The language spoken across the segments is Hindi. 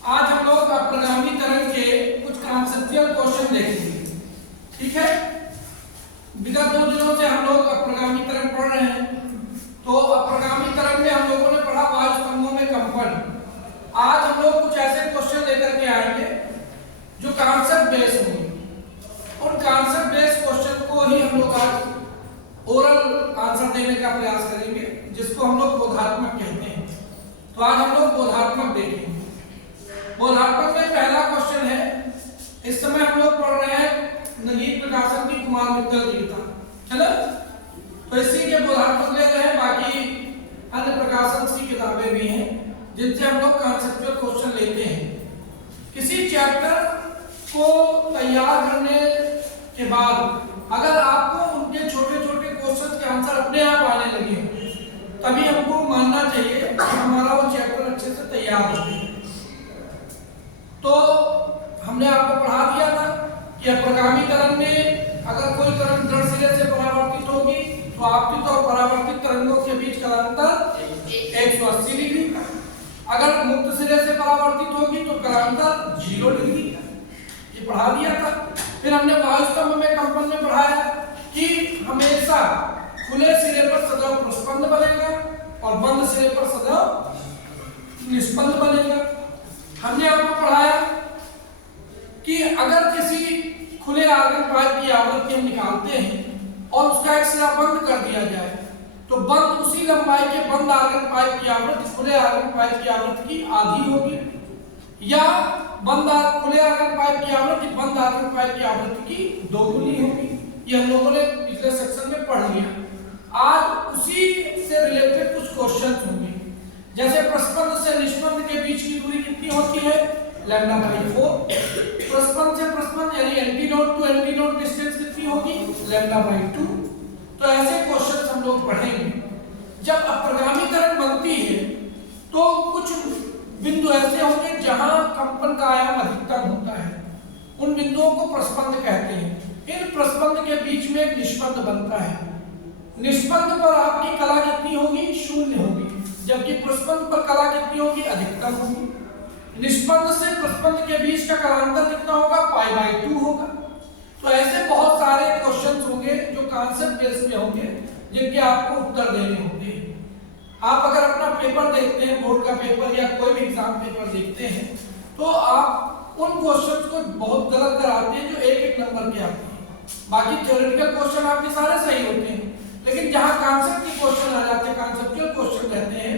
आज हम लोग अप्रगामी तरंग के कुछ कॉन्सेप्चुअल क्वेश्चन देखेंगे। ठीक है, विगत 2 दिनों से हम लोग अप्रगामी तरंग पढ़ रहे हैं। तो अप्रगामी तरंग में हम लोगों ने पढ़ा वायु स्तंभों में कंपन। आज हम लोग कुछ ऐसे क्वेश्चन लेकर के आएंगे जो कॉन्सेप्ट बेस होंगे। उन कॉन्सेप्ट बेस क्वेश्चन को ही हम लोग आज ओरल आंसर देने का प्रयास करेंगे, जिसको हम लोग बोधात्मक कहते हैं। तो आज हम लोग बोधात्मक देखेंगे। बोधात्मक में पहला क्वेश्चन है, इस समय हम लोग पढ़ रहे हैं नगीन प्रकाशन की कुमार मित्तल की किताब। चलो, तो इसी के बोधात्मक ले रहे हैं। बाकी अन्य प्रकाशन की किताबें भी हैं जिनसे हम लोग कॉन्सेप्चुअल क्वेश्चन लेते हैं। किसी चैप्टर को तैयार करने के बाद अगर आपको उनके छोटे छोटे क्वेश्चन के आंसर अपने आप आने लगे, तभी हमको मानना चाहिए कि हमारा वो चैप्टर अच्छे से तैयार हो गया। तो हमने आपको पढ़ा दिया था कि अप्रगामी तरंग में अगर कोई तरंग दृढ़ सिरे से परावर्तित होगी तो आपतित और परावर्तित तरंगों के बीच का अंतर 180 डिग्री का। अगर मुक्त सिरे से परावर्तित होगी तो अंतर 0 डिग्री का। ये पढ़ा दिया था। फिर हमने वायु स्तंभ में कंपन में पढ़ाया कि हमेशा खुले सिरे पर सदैव प्रस्पंद बनेगा और बंद सिरे पर सदैव निष्पंद बनेगा। हमने आपको पढ़ाया कि अगर किसी खुले आर्गन पाइप की आवृत्ति हम निकालते हैं और उसका एक सिरा बंद कर दिया जाए तो बंद उसी लंबाई के बंद आर्गन पाइप की आवृत्ति खुले आर्गन पाइप की आवृत्ति की आधी होगी, या खुले आर्गन पाइप की आवृत्ति बंद आर्गन पाइप की आवृत्ति की दोगुनी होगी। ये हम लोगों ने पिछले सेक्शन में पढ़ लिया। आज उसी से रिलेटेड कुछ क्वेश्चंस होंगे। जैसे प्रस्पंद से निष्पंद के बीच की दूरी कितनी होती है? λ/4। प्रस्पंद से प्रस्पंद यानी एंटीनोड टू एंटीनोड डिस्टेंस कितनी होगी? λ/2। तो ऐसे क्वेश्चंस हम लोग पढ़ेंगे। जब अप्रगामी तरंग बनती है तो कुछ बिंदु ऐसे होंगे जहां कंपन का आयाम अधिकतम होता है। उन बिंदुओं को प्रस्पंद कहते हैं। इन प्रस्पंद के बीच में एक निष्पंद बनता है। निष्पंद पर आपकी कला कितनी होगी? 0 होगी, जबकि प्रस्पंद पर कला कितनी होगी? अधिकतम होगी। निष्पंद से प्रस्पंद के बीच का कलांतर कितना होगा? π/2 होगा। तो ऐसे बहुत सारे क्वेश्चंस होंगे जो कॉन्सेप्ट बेस में होंगे, जिनके आपको उत्तर देने होंगे। आप अगर अपना पेपर देखते हैं, बोर्ड का पेपर या कोई भी एग्जाम पेपर देखते हैं, तो आप उन क्वेश्चंस को बहुत गलत कराते हैं जो 1-1 नंबर के आते हैं। बाकी थ्योरेटिकल क्वेश्चन आपके सारे सही होते हैं, लेकिन जहां कॉन्सेप्ट के क्वेश्चन आ जाते हैं, कॉन्सेप्चुअल क्वेश्चन रहते हैं,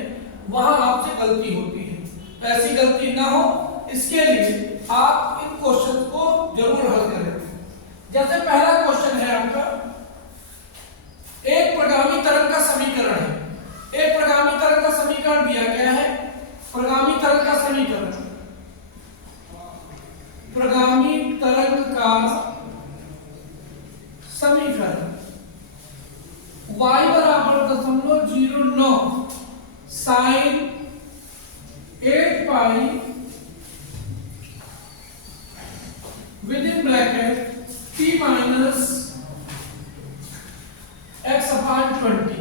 वहां आपसे गलती होती है। तो ऐसी गलती ना हो, इसके लिए आप इन क्वेश्चन को जरूर हल करें। जैसे पहला क्वेश्चन है आपका, एक प्रगामी तरंग का समीकरण है। एक प्रगामी तरंग का समीकरण दिया गया है। प्रगामी तरंग का समीकरण, प्रगामी तरंग का समीकरण y = 0.09 sin 8π within bracket t minus x/20।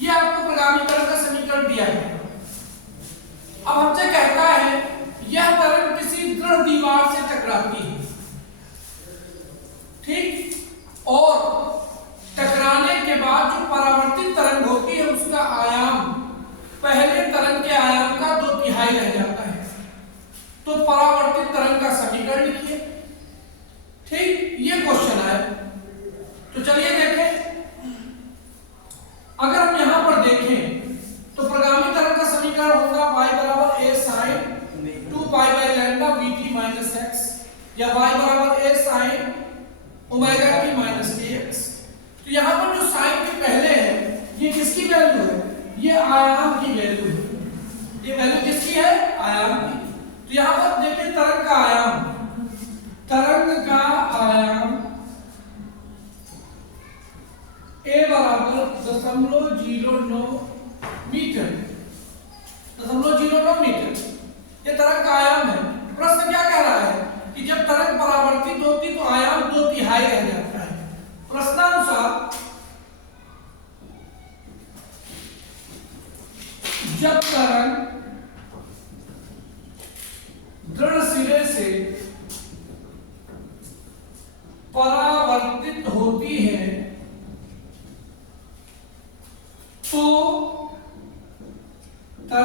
ये आपको प्रगामी तरंग का समीकरण दिया है। अब हमसे कहता है यह तरंग किसी दृढ़ दीवार से टकराती है, ठीक, और टकराने के बाद जो परावर्तित तरंग होती है उसका आयाम पहले तरंग के आयाम का 2/3 रह जाता है। तो परावर्तित तरंग का समीकरण लिखिए। ठीक, ये क्वेश्चन है। तो चलिए देखें। अगर हम यहां पर देखें तो प्रगामी तरंग का समीकरण होगा y = a sin 2π/λ (vt - x) या y = a sin ωt-kx। तो यहां पर जो साइन के पहले है, ये किसकी वैल्यू है? ये आयाम की वैल्यू है। ये वैल्यू किसकी है? आयाम की। तो यहां पर देखिए तरंग का आयाम, तरंग का आयाम a = 0.09 मीटर। 0.09 मीटर ये तरंग का आयाम है। प्रश्न क्या कह रहा है कि जब तरंग परावर्तित होती तो आयाम 2/3 रह जाता है। प्रश्नानुसार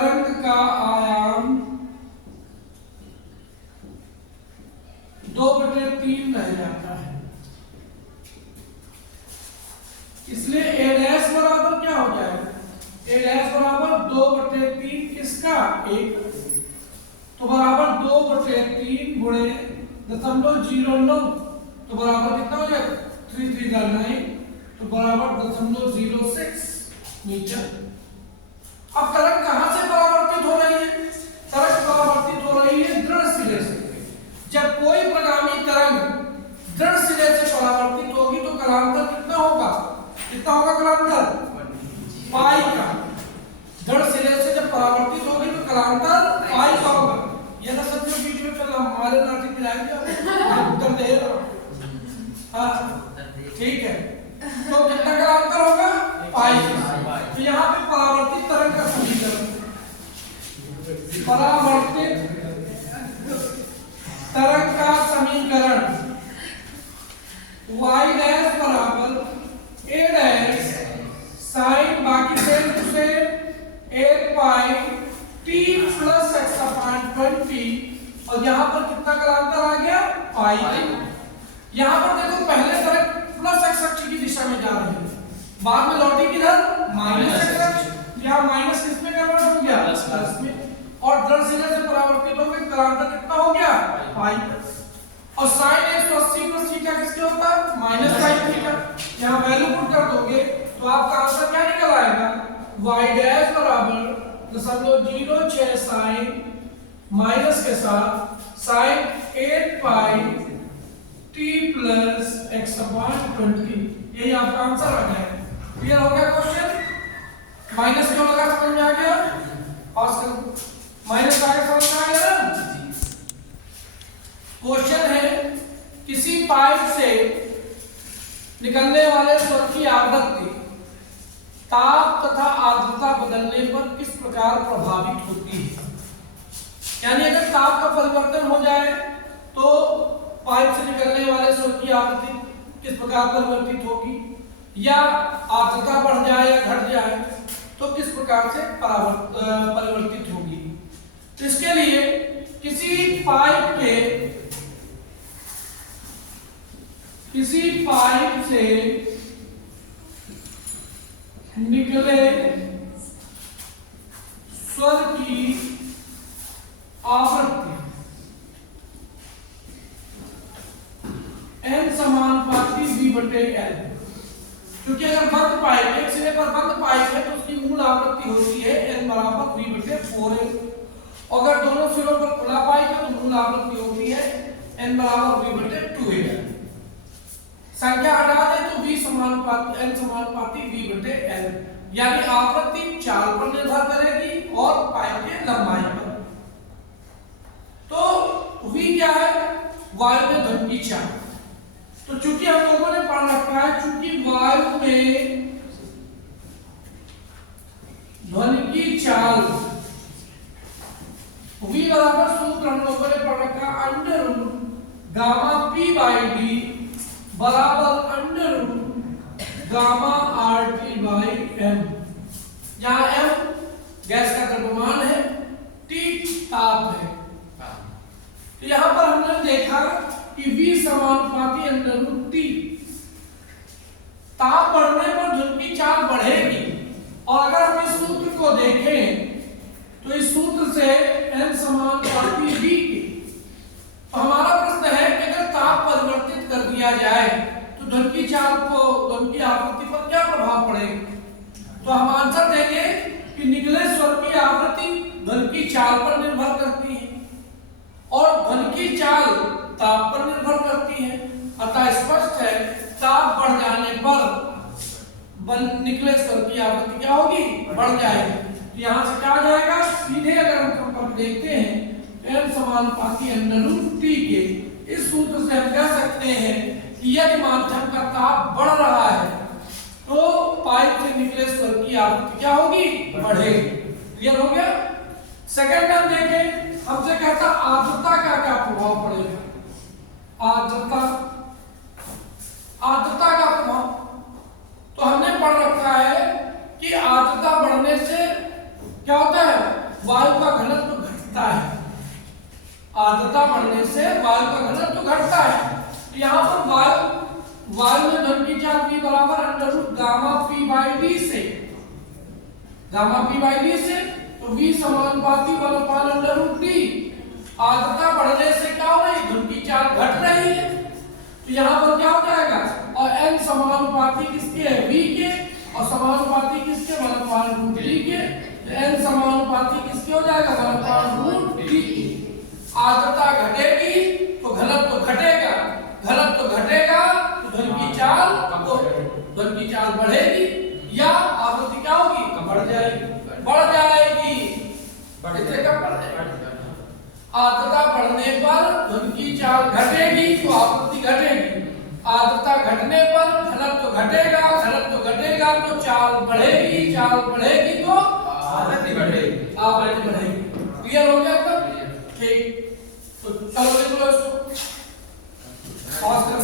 तरंग का आयाम 2/3 रह जाता है। इसलिए a डैश बराबर क्या हो जाएगा, a डैश बराबर 2/3 किसका, 1, तो बराबर 2/3 गुणे 0.09, तो बराबर कितना हो जाएगा, 3 3 9, तो बराबर 0.06 मीटर। अब तरंग कहां से परावर्तित हो रही है, तरंग परावर्तित हो रही है दृढ़ सिरे से। जब कोई प्रगामी तरंग दृढ़ सिरे से परावर्तित होगी तो कलांतर कितना होगा, कितना होगा कलांतर, पाई का। दृढ़ सिरे से जब परावर्तित होगी तो कलांतर पाई का होगा। ये ना सब जो बीच में चला हमारे नाटक में आएगा उत्तर दे रहा, हाँ ठीक है, तो कितना कलांतर होगा, पाई का। तो यहाँ पे परावर्तित तरंग का समीकरण, परावर्तित तरंग का समीकरण y डैश बराबर a डैश साइन बाकी same to same 8 pi t plus x upon 20, और यहाँ पर कितना कलांतर आ गया, पाई। यहाँ पर देखो पहले तरंग प्लस x अक्ष की दिशा में जा रही है, बाद में लौटी किधर, माइनस x अक्ष। यहाँ माइनस किस में कन्वर्ट हो गया, प्लस में, और दृढ़ सिरे से परावर्तित हो गई, कलांतर कितना हो गया, पाई। और sin 180 प्लस थीटा किसके होता है, माइनस sin थीटा। यहाँ वैल्यू पुट कर दोगे तो आपका आंसर क्या निकल आएगा, y डैश बराबर 0.06 sin माइनस के साथ sin 8 pi t plus x upon 20, यही आपका आंसर आ गया। क्लियर हो गया क्वेश्चन, माइनस क्यों लगा समझ में आ गया, और माइनस आगे समझ में आ गया ना। क्वेश्चन है किसी पाइप से निकलने वाले स्वर की आवृत्ति ताप तथा आर्द्रता बदलने पर किस प्रकार प्रभावित होती है। यानी अगर ताप का परिवर्तन हो जाए तो पाइप से निकलने वाले स्वर की आवृत्ति किस प्रकार परिवर्तित होगी, या आर्द्रता बढ़ जाए या घट जाए तो किस प्रकार से परिवर्तित होगी। तो इसके लिए किसी पाइप से निकले स्वर की आवृत्ति n समानुपाती v/L, क्योंकि अगर बंद पाइप एक सिरे पर बंद पाइप है तो उसकी मूल आवृत्ति होती है n बराबर v/4L, अगर दोनों सिरों पर खुला पाइप है तो मूल आवृत्ति होती है n बराबर v/2L। संख्या हटा दे तो v समानुपाती n समानुपाती v/L, यानी आवृत्ति चाल पर निर्भर करेगी और पाइप के लंबाई पर। तो v क्या है, वायु में ध्वनि की चाल। तो चूंकि हम लोगों ने पढ़ रखा है, चूंकि वायु में ध्वनि की चाल, v बराबर सूत्र हम लोगों ने पढ़ रखा under gamma p by D बराबर under gamma R T by M, जहां m गैस का द्रव्यमान है, t ताप है। तो यहां पर हमने देखा कि v समानुपाती अंडर रूट t, ताप बढ़ने पर ध्वनि की चाल बढ़ेगी। और अगर हम इस सूत्र को देखें तो इस सूत्र से n समानुपाती v की, तो हमारा प्रश्न है कि अगर ताप परिवर्तित कर दिया जाए तो ध्वनि की चाल को, ध्वनि की आवृत्ति पर क्या प्रभाव पड़ेगा। तो हम आंसर देंगे कि निकले स्वर की आवृत्ति ध्वनि की चाल पर निर्भर करती है और ध्वनि की चाल ताप पर निर्भर करती है। अतः स्पष्ट है ताप बढ़ जाने पर निकले स्वर की आवृत्ति क्या होगी, बढ़ जाएगी। यहाँ से क्या आ जाएगा, सीधे अगर हम संपर्क देखते हैं n समानुपाती अंडर रूट t के इस सूत्र से हम कह सकते हैं कि यदि माध्यम का ताप बढ़ रहा है तो पाइप से निकले स्वर की आवृत्ति क्या होगी, बढ़ेगी। क्लियर हो गया। सेकंड हम देखें, हमसे कहता आर्द्रता का क्या प्रभाव पड़ेगा। आर्द्रता का प्रभाव, तो हमने पढ़ रखा है कि आर्द्रता बढ़ने से क्या होता है, वायु का घनत्व तो घटता है। यहाँ पर वायु में धन की चाल v बराबर under root gamma p by d से, गामा p बाई d से, तो v समानुपाती 1 अंडर रूट d। आर्द्रता बढ़ने से क्या हो रही, धन की चाल घट रही है, तो यहाँ पर क्या हो जाएगा, और n समानुपाती किसके है, v के, और समानुपाती किसके, 1 रूट d के, n समानुपाती किसके हो जाएगा, 1 रूट d। आर्द्रता घटेगी तो घनत्व घटेगा, घनत्व घटेगा तो धन की चाल बढ़ेगी, या आवृत्ति क्या होगी, बढ़ जाएगी, इससे कब बढ़ जाएगी। आर्द्रता बढ़ने पर धन की चाल घटेगी तो आवृत्ति घटेगी, आर्द्रता घटने पर घनत्व घटेगा तो चाल बढ़ेगी तो आवृत्ति बढ़ेगी। क्लियर हो गया तब, ठीक। तो चलो लिख लो इसको, पास करो।